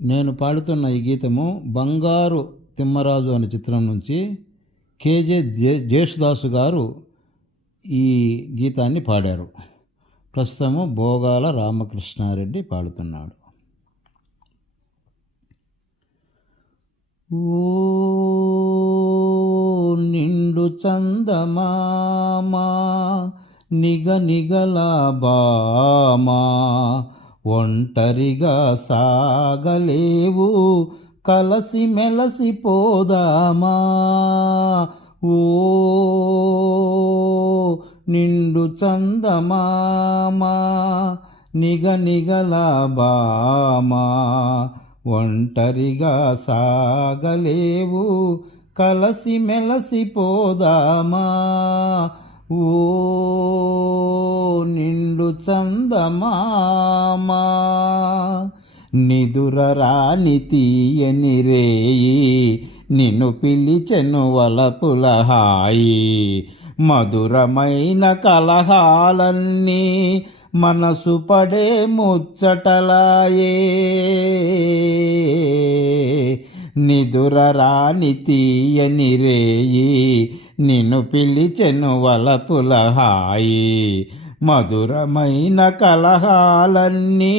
నేను పాడుతున్న ఈ గీతము బంగారు తిమ్మరాజు అనే చిత్రం నుంచి కేజే జేసుదాసు గారు ఈ గీతాన్ని పాడారు. ప్రస్తుతము భోగాల రామకృష్ణారెడ్డి పాడుతున్నాడు. ఓ నిండు చందమామా నిగ నిగలా బామా ఒంటరిగా సాగలేవు కలసి మెలసి పోదామా? ఓ నిండు చందమామా నిగ నిగల బామా ఒంటరిగా సాగలేవు కలసి మెలసి పోదామా? ఓ నిండు చందమా నిదుర నిదురరాని తీయని రేయి నిన్ను పిలిచెను వలపుల హాయి. మధురమైన కలహాలన్నీ మనసు పడే ముచ్చటలాయే. నిదురరాని తీయని రేయి నిన్ను పిలిచెను వలపుల హాయి. మధురమైన కలహాలన్నీ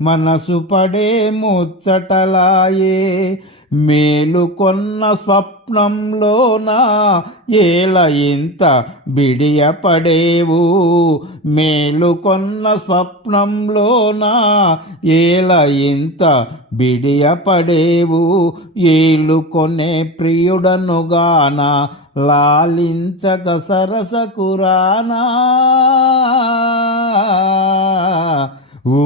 మనసు పడే ముచ్చటలాయే. మేలుకొన్న స్వప్నంలోన ఏల ఇంత బిడియపడేవు? మేలుకొన్న స్వప్నంలోన ఏల ఇంత బిడియపడేవు? ఏలుకొనే ప్రియుడనుగాన లాలించక సరసకురానా ఓ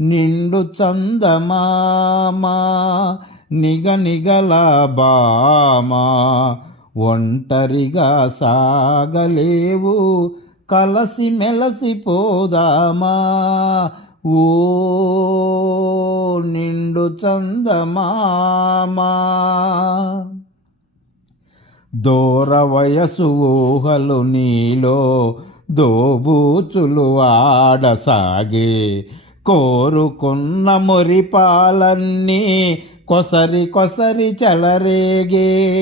నిండు చందమామా నిగ నిగల బామా ఒంటరిగా సాగలేవు కలసి మెలసి పోదామా? ఓ నిండు చందమామా. దూర వయసు ఊహలు నీలో దోబూచులు ఆడసాగే కోరుకున్న మురిపాలన్నీ కొసరి కొసరి చెలరేగే.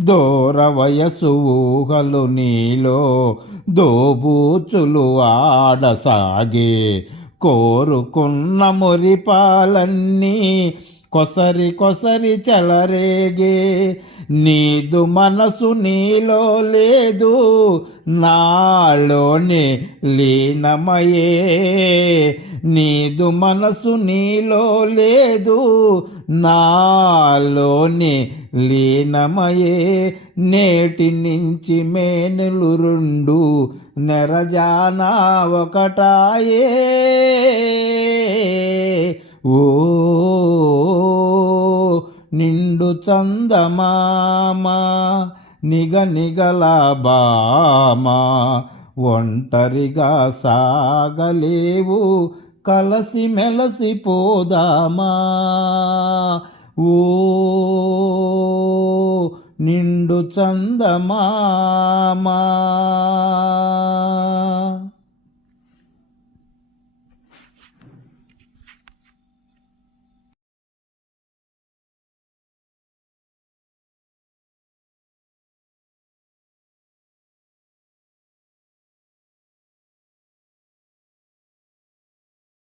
దూర వయసు ఊహలు నీలో దోబూచులు ఆడసాగే. కోరుకున్న మురిపాలన్నీ కొసరి కొసరి చెలరేగే. నీదు మనసు నీలో లేదు నాలోనే లీనమయే. నీదు మనసు నీలో లేదు నాలోనే లీనమయే. నేటి నుంచి మేనులు రెండు నెరజానా ఒకటాయే. చందమామా నిగ నిగల బామా ఒంటరిగా సాగలేవు కలసి మెలసి పోదామా? ఓ నిండు చందమామా.